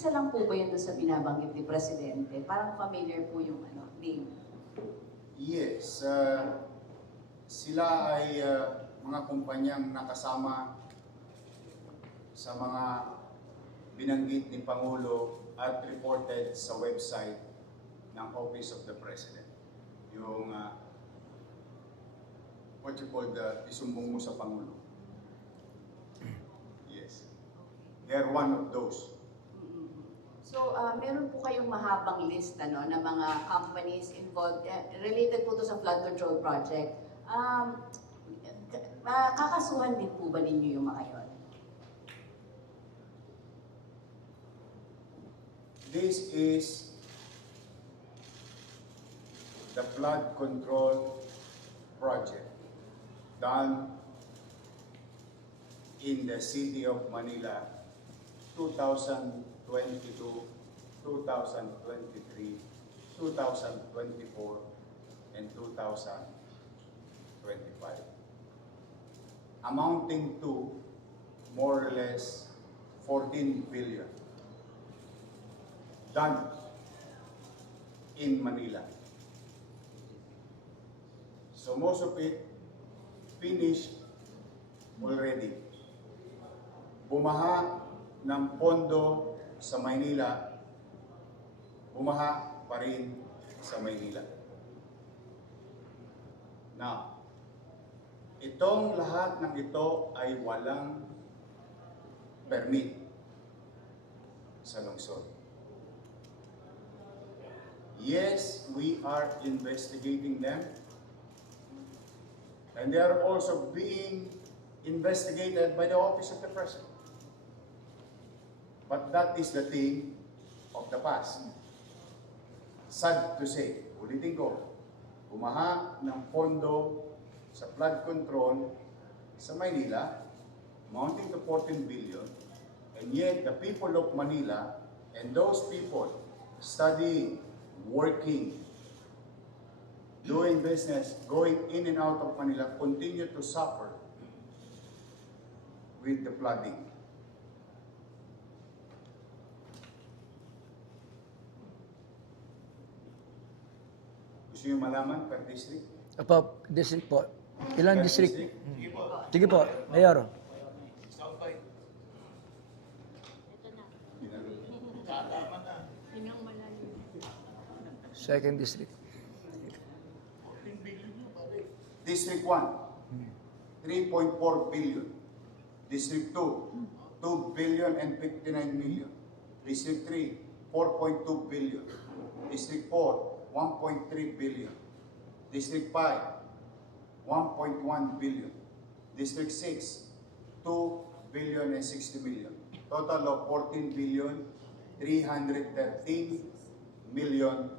Isa lang po ba yun doon sa binabanggit ni Presidente? Parang familiar po yung ano, name. Yes, uh, sila ay uh, mga kumpanyang nakasama sa mga binanggit ni Pangulo at reported sa website ng Office of the President. Yung, uh, what you call the, isumbong mo sa Pangulo. Yes. They're one of those. So, ah, meron po kayong mahabang list ano, ng mga companies involved, eh, related po to sa flood control project. Um, ah, kakasuhan din po ba ninyo yung mga yon? This is the flood control project done in the city of Manila 2022, 2023, 2024, and 2025. Amounting to more or less 14 billion done in Manila. So most of it finished already. Bumaha ng pondo sa Maynila, bumaha pa rin sa Maynila. Now, itong lahat ng ito ay walang permit sa lungsod. Yes, we are investigating them. And they are also being investigated by the Office of the President. But that is the thing of the past. Sad to say, ulitin ko, bumaha ng pondo sa flood control sa Maynila, amounting to 14 billion, and yet the people of Manila and those people studying, working, doing business, going in and out of Manila continue to suffer with the flooding. Gusto niyo malaman per district? Opo, district po. Ilang Per district? Sige po. Sige po, Mayor. Second district. District 1, 3.4 billion. District 2, 2 billion and 59 million. District 3, 4.2 billion. District 4, 1.3 billion. District 5, 1.1 billion. District 6, 2 billion and 60 million. Total of 14 billion, 313 million,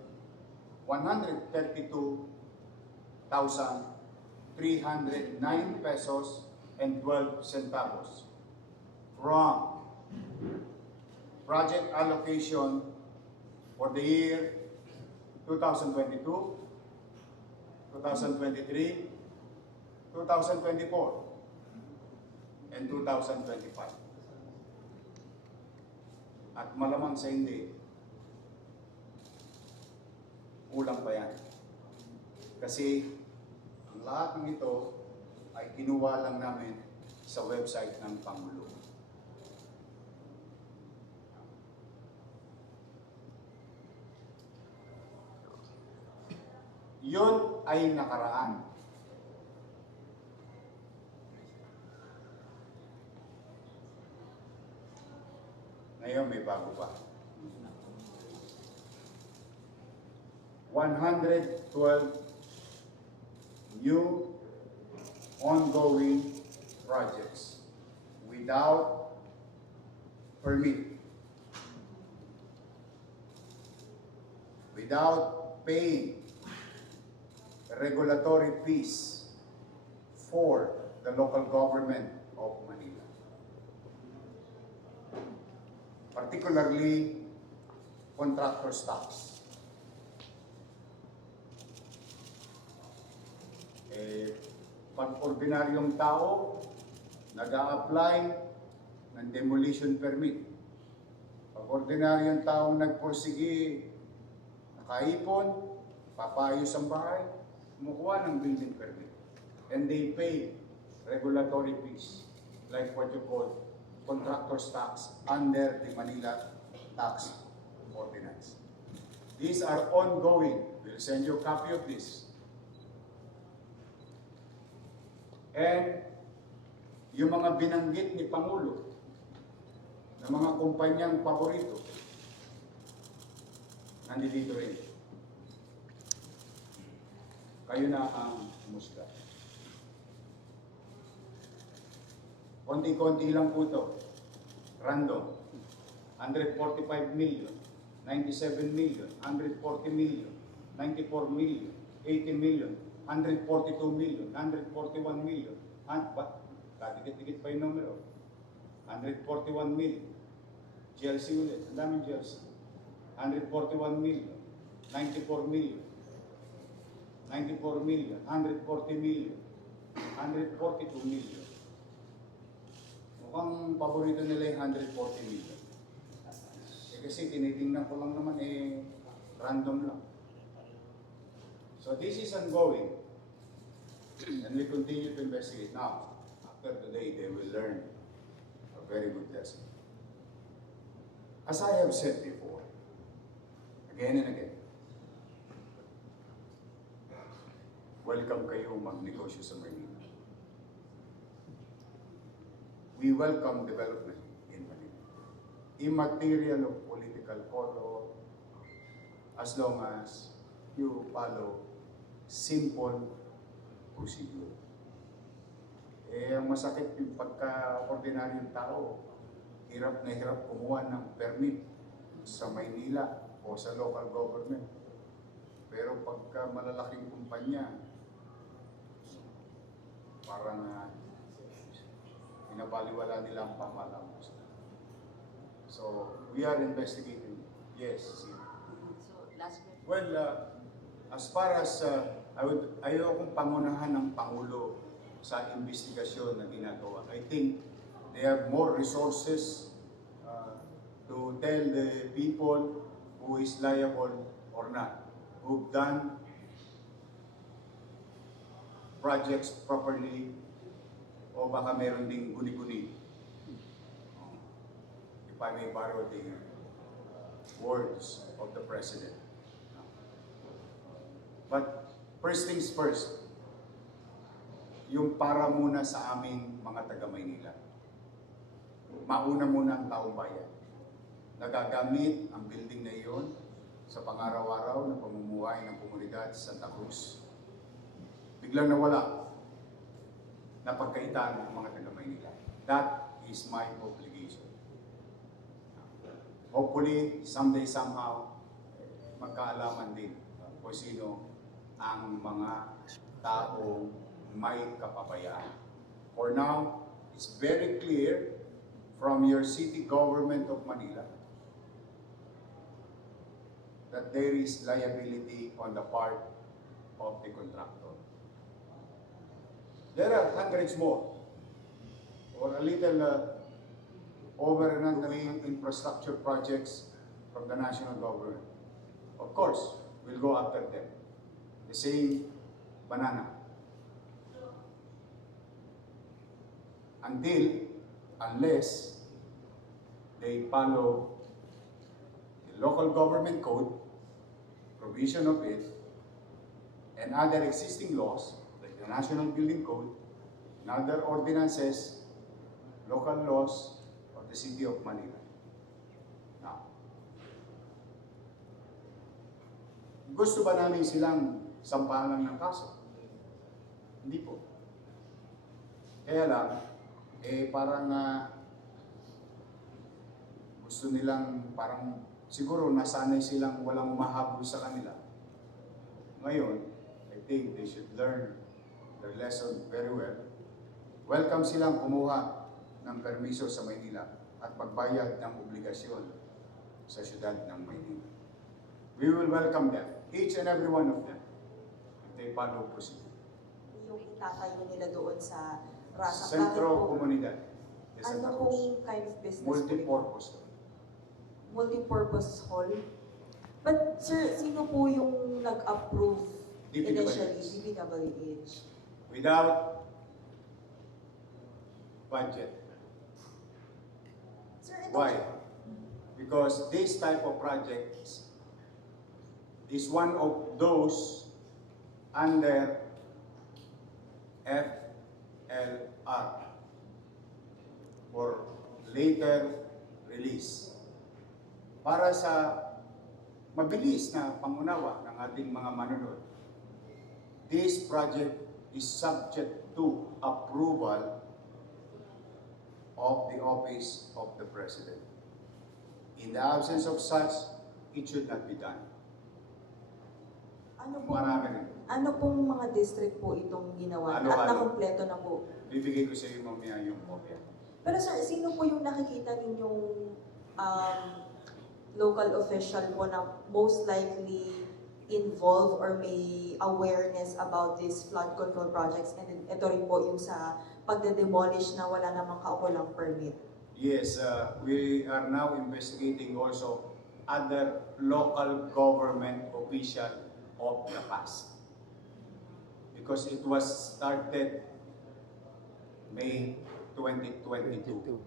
132,309 pesos and 12 centavos from project allocation for the year 2022, 2023, 2024, and 2025. At malamang sa hindi, kulang pa yan. Kasi ang lahat ng ito ay kinuha lang namin sa website ng Pangulo. Yun ay nakaraan. Ngayon may bago pa. 112 new ongoing projects without permit, without paying regulatory fees for the local government of Manila. Particularly contractor stocks. eh, pag ordinaryong tao, nag apply ng demolition permit. Pag ordinaryong taong nagpursigi, nakaipon, papayos ang bahay, kumukuha ng building permit. And they pay regulatory fees, like what you call contractor's tax under the Manila Tax Ordinance. These are ongoing. We'll send you a copy of this. And yung mga binanggit ni Pangulo na mga kumpanyang paborito, nandito rin. Kayo na ang humusga. Konti-konti lang po ito. Random. 145 million, 97 million, 140 million, 94 million, 80 million, 142 million, 141 million. Han, ba? Kadikit-dikit pa yung numero. 141 million. GLC ulit. Ang daming GLC. 141 million. 94 million. 94 million. 140 million. 142 million. Mukhang paborito nila yung 140 million. Eh, kasi tinitingnan ko lang naman eh, random lang. So this is ongoing. And we continue to investigate. Now, after today, they will learn a very good lesson. As I have said before, again and again, welcome kayo magnegosyo sa Manila. We welcome development in Manila. Immaterial of political color, as long as you follow simple procedure. Eh, ang masakit yung pagka-ordinaryong tao, hirap na hirap kumuha ng permit sa Maynila o sa local government. Pero pagka malalaking kumpanya, parang uh, pinabaliwala nila ang pamahalaan. So, we are investigating. Yes. So, last question. Well, uh, as far as uh, I would ayaw kong pangunahan ng Pangulo sa investigasyon na ginagawa. I think they have more resources uh, to tell the people who is liable or not, who've done projects properly o baka meron ding guni-guni. If I may borrow the words of the President. But first things first, yung para muna sa aming mga taga Maynila. Mauna muna ang taong bayan. Nagagamit ang building na iyon sa pangaraw-araw na pamumuhay ng komunidad sa Santa Cruz. Biglang nawala na pagkaitan ng mga taga Maynila. That is my obligation. Hopefully, someday, somehow, magkaalaman din kung sino ang mga taong may kapabayaan. For now, it's very clear from your city government of Manila that there is liability on the part of the contractor. There are hundreds more, or a little uh, over and under infrastructure projects from the national government. Of course, we'll go after them. The same banana. Until, unless they follow the local government code, provision of it, and other existing laws, National Building Code, and other ordinances, local laws of the City of Manila. Now, gusto ba namin silang sampahan ng kaso? Hindi po. Kaya lang, eh parang ah, gusto nilang parang siguro nasanay silang walang umahabol sa kanila. Ngayon, I think they should learn their lesson very well. Welcome silang kumuha ng permiso sa Maynila at magbayad ng obligasyon sa siyudad ng Maynila. We will welcome them, each and every one of them, if they follow procedure. yung itatayo nila doon sa Rasa. Po? Comunidad Ano pong kind of business? Multipurpose. multipurpose hall. But sir, sino po yung nag-approve initially? DPWH. Without budget. Why? Because this type of projects is one of those under FLR or later release. Para sa mabilis na pangunawa ng ating mga manunod, this project is subject to approval of the office of the President. In the absence of such, it should not be done. ano po, Marami rin. ano pong mga district po itong ginawa? Ano, At ano? nakompleto na po. Bibigay ko sa iyo mamaya yung kopya. Pero sir, sino po yung nakikita ninyong um, local official po na most likely involved or may awareness about these flood control projects and then ito rin po yung sa pagde-demolish na wala namang kaukulang permit. Yes, uh, we are now investigating also other local government official of the past. Because it was started May 2022,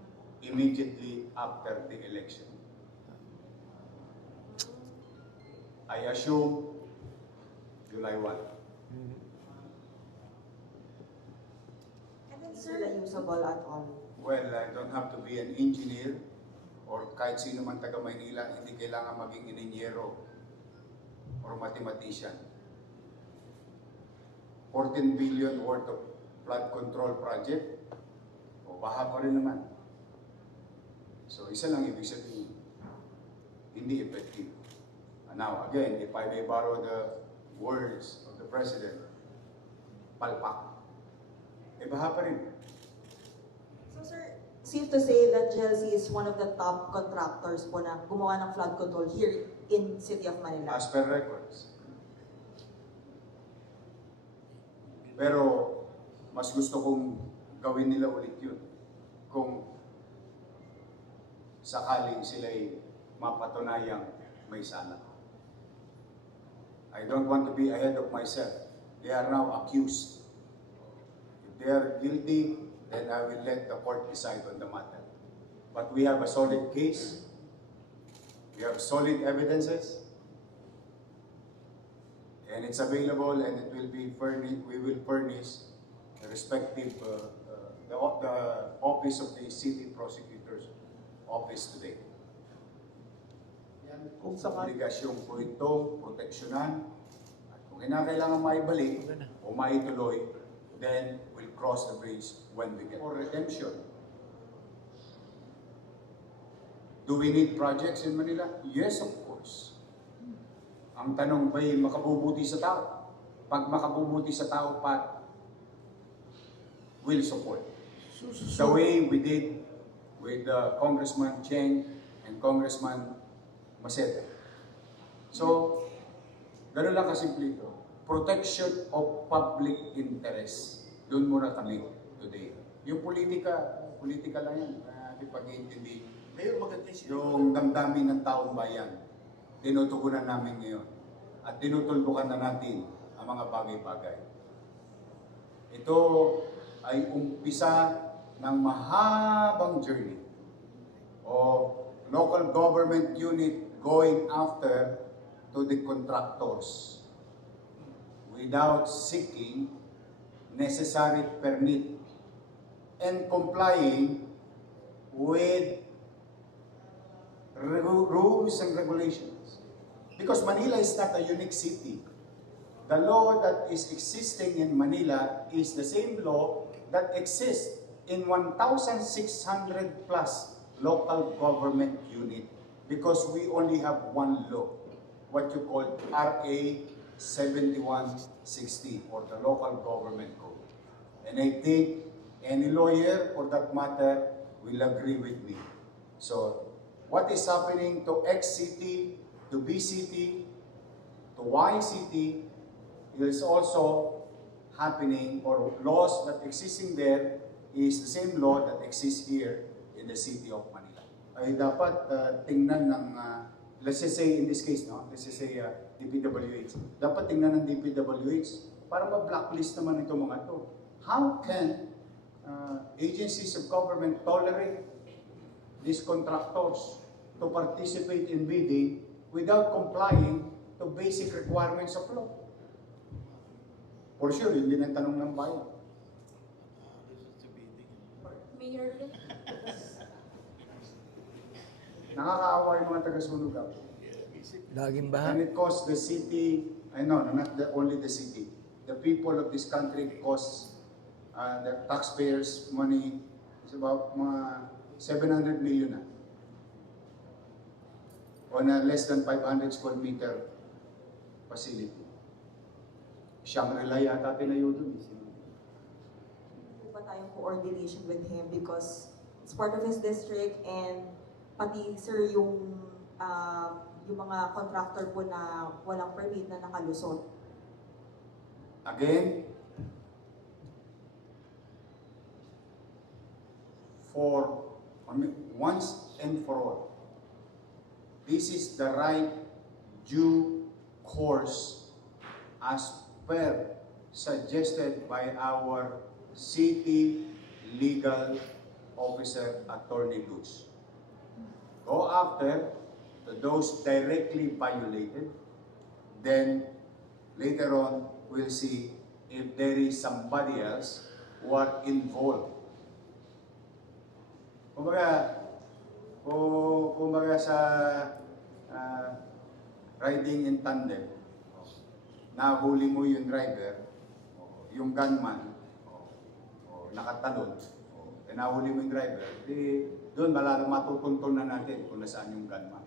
immediately after the election. I assume July 1. And then sir, sila usable at all. Well, I don't have to be an engineer or kahit sino man taga Maynila, hindi kailangan maging ininyero or mathematician. 14 billion worth of flood control project, o baha pa rin naman. So, isa lang ibig sabihin, hindi effective. Now, again, if I may borrow the words of the President, palpak. Eh, baha pa rin. So sir, safe to say that GLC is one of the top contractors po na gumawa ng flood control here in City of Manila. As per records. Pero mas gusto kong gawin nila ulit yun kung sakaling sila'y mapatunayang may sala. I don't want to be ahead of myself. They are now accused. If they are guilty, then I will let the court decide on the matter. But we have a solid case. We have solid evidences. And it's available and it will be furnished, we will furnish the respective, uh, uh, the, the office of the city prosecutor's office today. Kung sa obligasyon po ito, proteksyonan, at kung kinakailangan maibalik o maituloy, then we'll cross the bridge when we get. For redemption. Do we need projects in Manila? Yes, of course. Ang tanong ba'y makabubuti sa tao? Pag makabubuti sa tao, pa will support. The way we did with uh, Congressman Cheng and Congressman Macete. So, ganun lang kasimple ito. Protection of public interest. Doon muna kami today. Yung politika, politika lang yan. Uh, pag-iintindi. Mayor, maganda Yung damdamin ng taong bayan, tinutugunan namin ngayon. At tinutulbukan na natin ang mga bagay-bagay. Ito ay umpisa ng mahabang journey o local government unit going after to the contractors without seeking necessary permit and complying with rules and regulations. Because Manila is not a unique city. The law that is existing in Manila is the same law that exists in 1,600 plus local government unit because we only have one law, what you call RA 7160 or the local government code. And I think any lawyer for that matter will agree with me. So, what is happening to X city, to B city, to Y city is also happening or laws that existing there is the same law that exists here in the city of Manila. Ay dapat ah, tingnan ng, ah, let's just say in this case, no? let's just say ah, DPWH, dapat tingnan ng DPWH para ma-blacklist naman itong mga to. How can uh, agencies of government tolerate these contractors to participate in bidding without complying to basic requirements of law? For sure, yun din ang tanong ng bayan. Mayor, Nakakaawa yung mga taga-sunog ako. Laging baha. And it costs the city, I know, not the, only the city, the people of this country costs uh, the taxpayers money, it's about mga 700 million na. On a less than 500 square meter facility. Shangri-La yata tinayo dun. eh. po ba tayong coordination with him because it's part of his district and pati sir yung um, yung mga contractor po na walang permit na nakalusot. Again, for once and for all, this is the right due course as per suggested by our city legal officer, Attorney Lutz. After those directly violated, then later on, we'll see if there is somebody else who are involved. Kumbaga, kung kumbaga sa ah, riding in tandem, nahuli mo yung driver, yung gunman, o nakatalon, o nahuli mo yung driver, di doon malalang matutuntun na natin kung nasaan yung gunman.